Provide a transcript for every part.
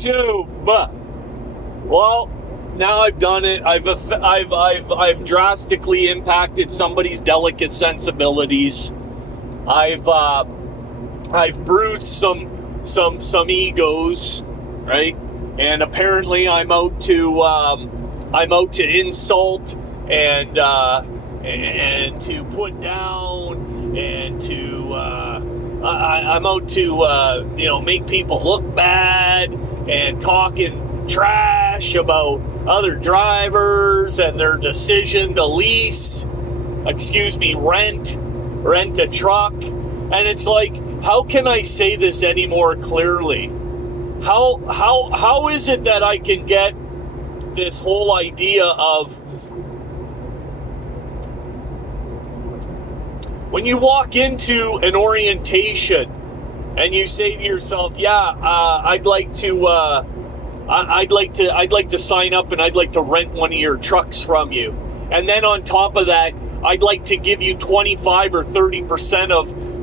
YouTube. Well, now I've done it. I've drastically impacted somebody's delicate sensibilities. I've bruised some egos, right? And apparently I'm out to insult and to put down and to I'm out to make people look bad and talking trash about other drivers and their decision to rent a truck. And it's like, how can I say this any more clearly? How is it that I can get this whole idea of when you walk into an orientation and you say to yourself, I'd like to sign up and I'd like to rent one of your trucks from you. And then on top of that, I'd like to give you 25 or 30%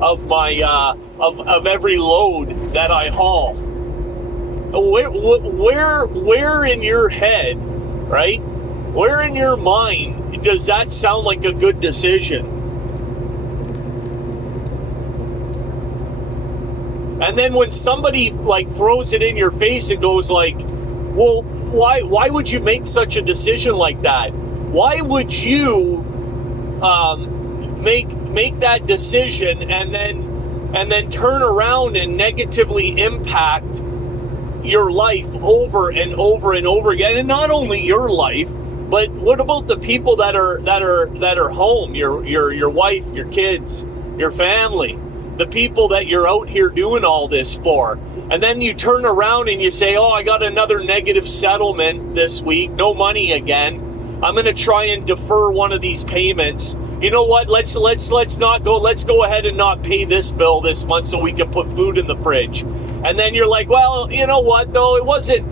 of my of every load that I haul. Where in your head, right? Where in your mind does that sound like a good decision? And then when somebody like throws it in your face and goes like, well, why would you make such a decision like that? Why would you make that decision and then turn around and negatively impact your life over and over and over again? And not only your life, but what about the people that are home, your wife, your kids, your family, the people that you're out here doing all this for? And then you turn around and you say, oh, I got another negative settlement this week, no money again. I'm going to try and defer one of these payments. You know what? Let's not go. Let's go ahead and not pay this bill this month so we can put food in the fridge. And then you're like, well, you know what though? It was that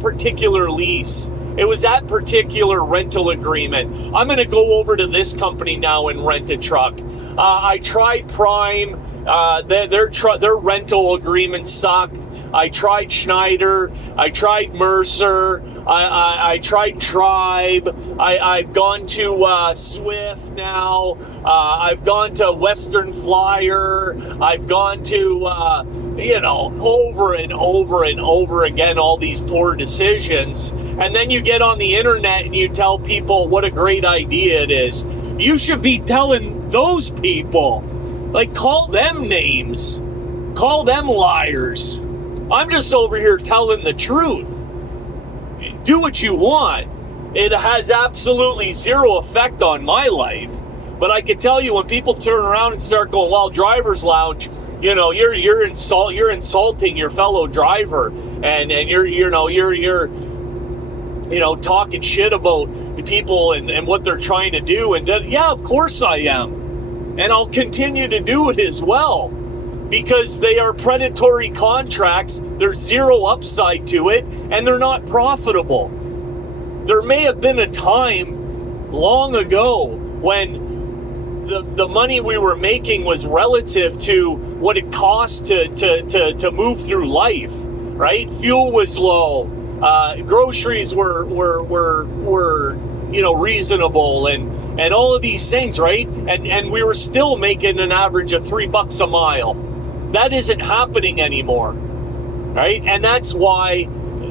particular lease. It was that particular rental agreement. I'm going to go over to this company now and rent a truck. I tried Prime. Their rental agreement sucked. I tried Schneider. I tried Mercer. I tried Tribe. I've gone to Swift now. I've gone to Western Flyer. I've gone to, over and over and over again, all these poor decisions. And then you get on the internet and you tell people what a great idea it is. You should be telling those people, like, call them names. Call them liars. I'm just over here telling the truth. Do what you want. It has absolutely zero effect on my life. But I can tell you, when people turn around and start going, well, driver's lounge, you're insulting your fellow driver, and you're talking shit about the people and what they're trying to do. And yeah, of course I am. And I'll continue to do it as well. Because they are predatory contracts, there's zero upside to it, and they're not profitable. There may have been a time long ago when the money we were making was relative to what it cost to move through life, right? Fuel was low, groceries were reasonable, and all of these things, right? And we were still making an average of $3 a mile. That isn't happening anymore, right? And that's why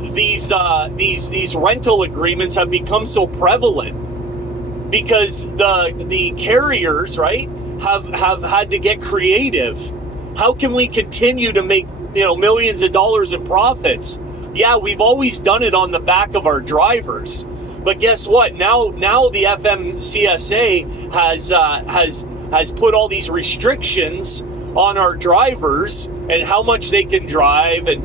these rental agreements have become so prevalent, because the carriers, right, have had to get creative. How can we continue to make millions of dollars in profits? Yeah, we've always done it on the back of our drivers, but guess what? Now the FMCSA has put all these restrictions on our drivers and how much they can drive and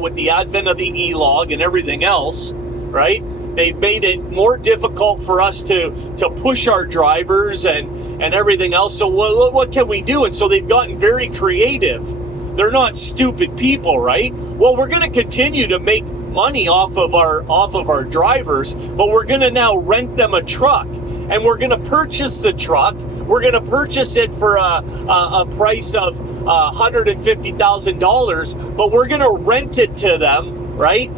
with the advent of the e-log and everything else, right? They've made it more difficult for us to push our drivers and everything else. So what can we do? And so they've gotten very creative. They're not stupid people, right? Well, we're going to continue to make money off of our drivers, but we're going to now rent them a truck, and we're going to purchase the truck. We're going to purchase it for a price of $150,000, but we're going to rent it to them, right,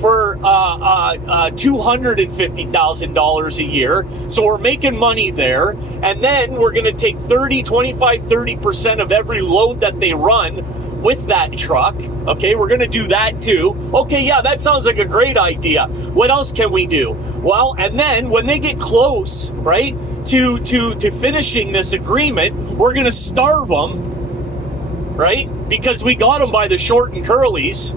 for $250,000 a year. So we're making money there. And then we're going to take 30% of every load that they run with that truck. Okay, we're going to do that too. Okay, yeah, that sounds like a great idea. What else can we do? Well, and then when they get close, right, to finishing this agreement, we're going to starve them, right? Because we got them by the short and curlies.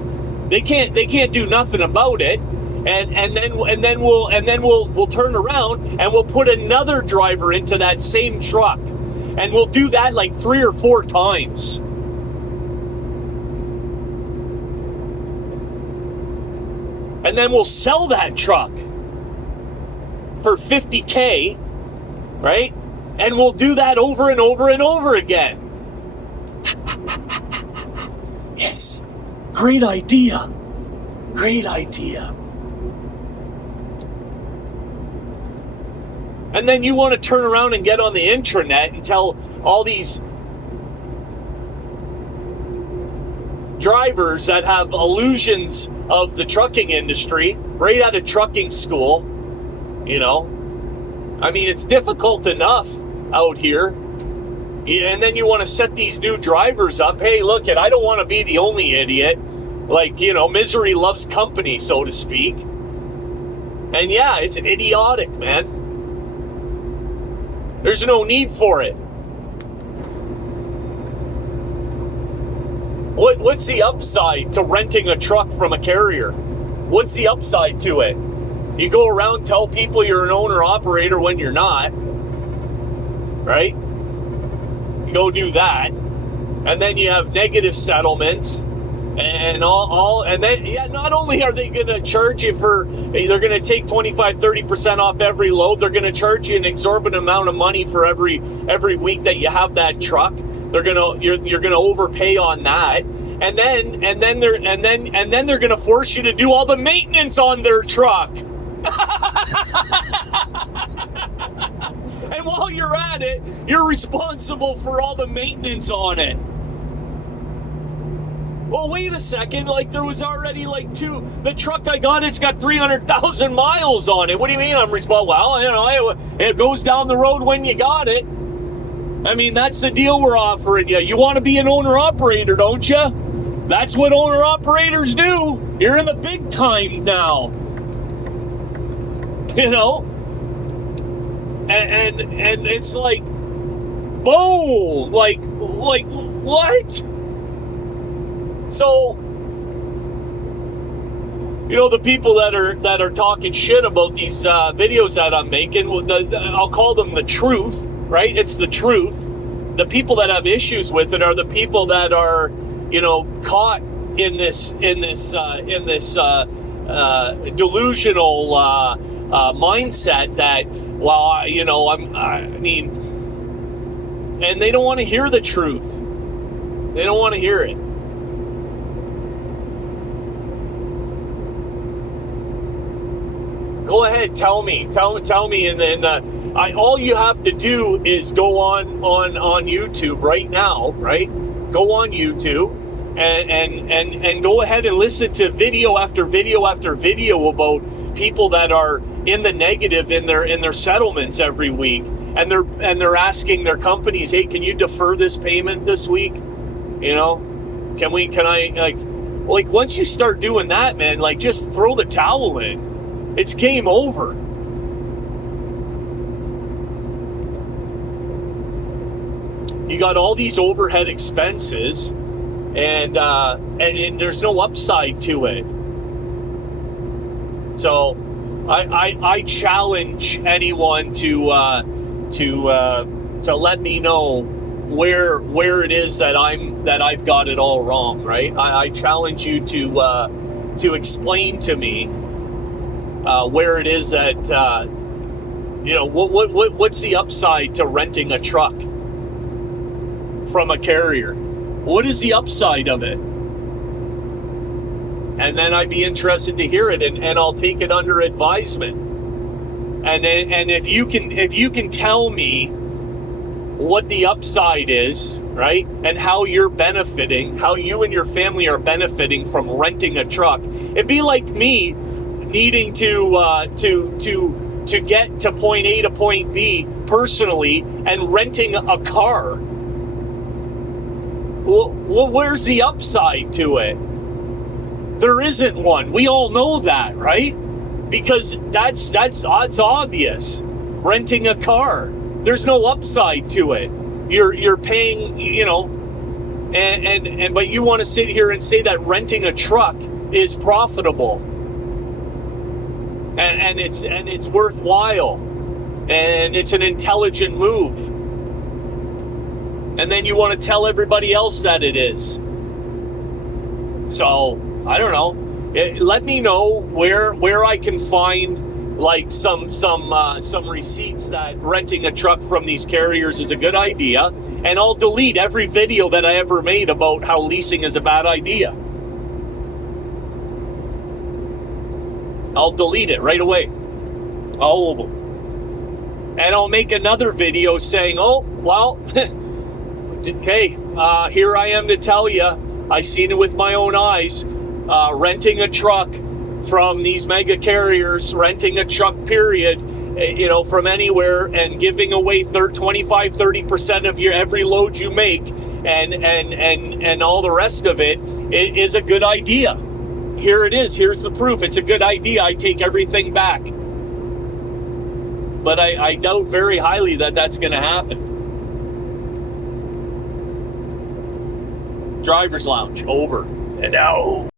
They can't do nothing about it. And then we'll turn around and we'll put another driver into that same truck. And we'll do that like 3 or 4 times. And then we'll sell that truck for $50K, right? And we'll do that over and over and over again. Yes, great idea. Great idea. And then you want to turn around and get on the intranet and tell all these drivers that have illusions of the trucking industry right out of trucking school, you know. I mean, it's difficult enough out here. And then you want to set these new drivers up. Hey, look, I don't want to be the only idiot. Like, you know, misery loves company, so to speak. And yeah, it's idiotic, man. There's no need for it. What's the upside to renting a truck from a carrier? What's the upside to it? You go around, tell people you're an owner-operator when you're not, right? You go do that, and then you have negative settlements, and and then, yeah, not only are they going to charge you they're going to take 25-30% off every load, they're going to charge you an exorbitant amount of money for every week that you have that truck. You're gonna overpay on that, and then they're gonna force you to do all the maintenance on their truck. And while you're at it, you're responsible for all the maintenance on it. Well, wait a second, like there was already the truck I got, it's got 300,000 miles on it. What do you mean I'm responsible? Well, you know, it goes down the road when you got it. I mean, that's the deal we're offering you. You want to be an owner-operator, don't you? That's what owner-operators do. You're in the big time now. You know? And it's like, boom! Like what? So, you know, the people that are talking shit about these videos that I'm making, I'll call them the truth. Right? It's the truth. The people that have issues with it are the people that are, you know, caught in this delusional mindset that, well, you know, I mean, and they don't want to hear the truth. They don't want to hear it. Go ahead, tell me, and then all you have to do is go on YouTube right now, right? Go on YouTube and go ahead and listen to video after video after video about people that are in the negative in their settlements every week, and they're asking their companies, hey, can you defer this payment this week? You know, can I like once you start doing that, man, like just throw the towel in. It's game over. You got all these overhead expenses, and there's no upside to it. So, I challenge anyone to let me know where it is that I've got it all wrong. Right? I challenge you to explain to me. Where it is that, you know, what's the upside to renting a truck from a carrier? What is the upside of it? And then I'd be interested to hear it, and I'll take it under advisement. And if you can tell me what the upside is, right? And how you're benefiting, how you and your family are benefiting from renting a truck. It'd be like me needing to get to point A to point B personally and renting a car. Well, where's the upside to it? There isn't one. We all know that, right? Because that's obvious. Renting a car, there's no upside to it. You're paying, you know, and but you want to sit here and say that renting a truck is profitable, and it's worthwhile, and it's an intelligent move, and then you want to tell everybody else that it is. So I don't know. Let me know where I can find like some receipts that renting a truck from these carriers is a good idea, and I'll delete every video that I ever made about how leasing is a bad idea. I'll delete it right away. All of them. And I'll make another video saying, oh, well, hey, here I am to tell you, I seen it with my own eyes, renting a truck from these mega carriers, renting a truck period, you know, from anywhere, and giving away 25-30% of your every load you make, and all the rest of it is a good idea. Here it is. Here's the proof. It's a good idea. I take everything back. But I doubt very highly that that's going to happen. Driver's Lounge, over and out.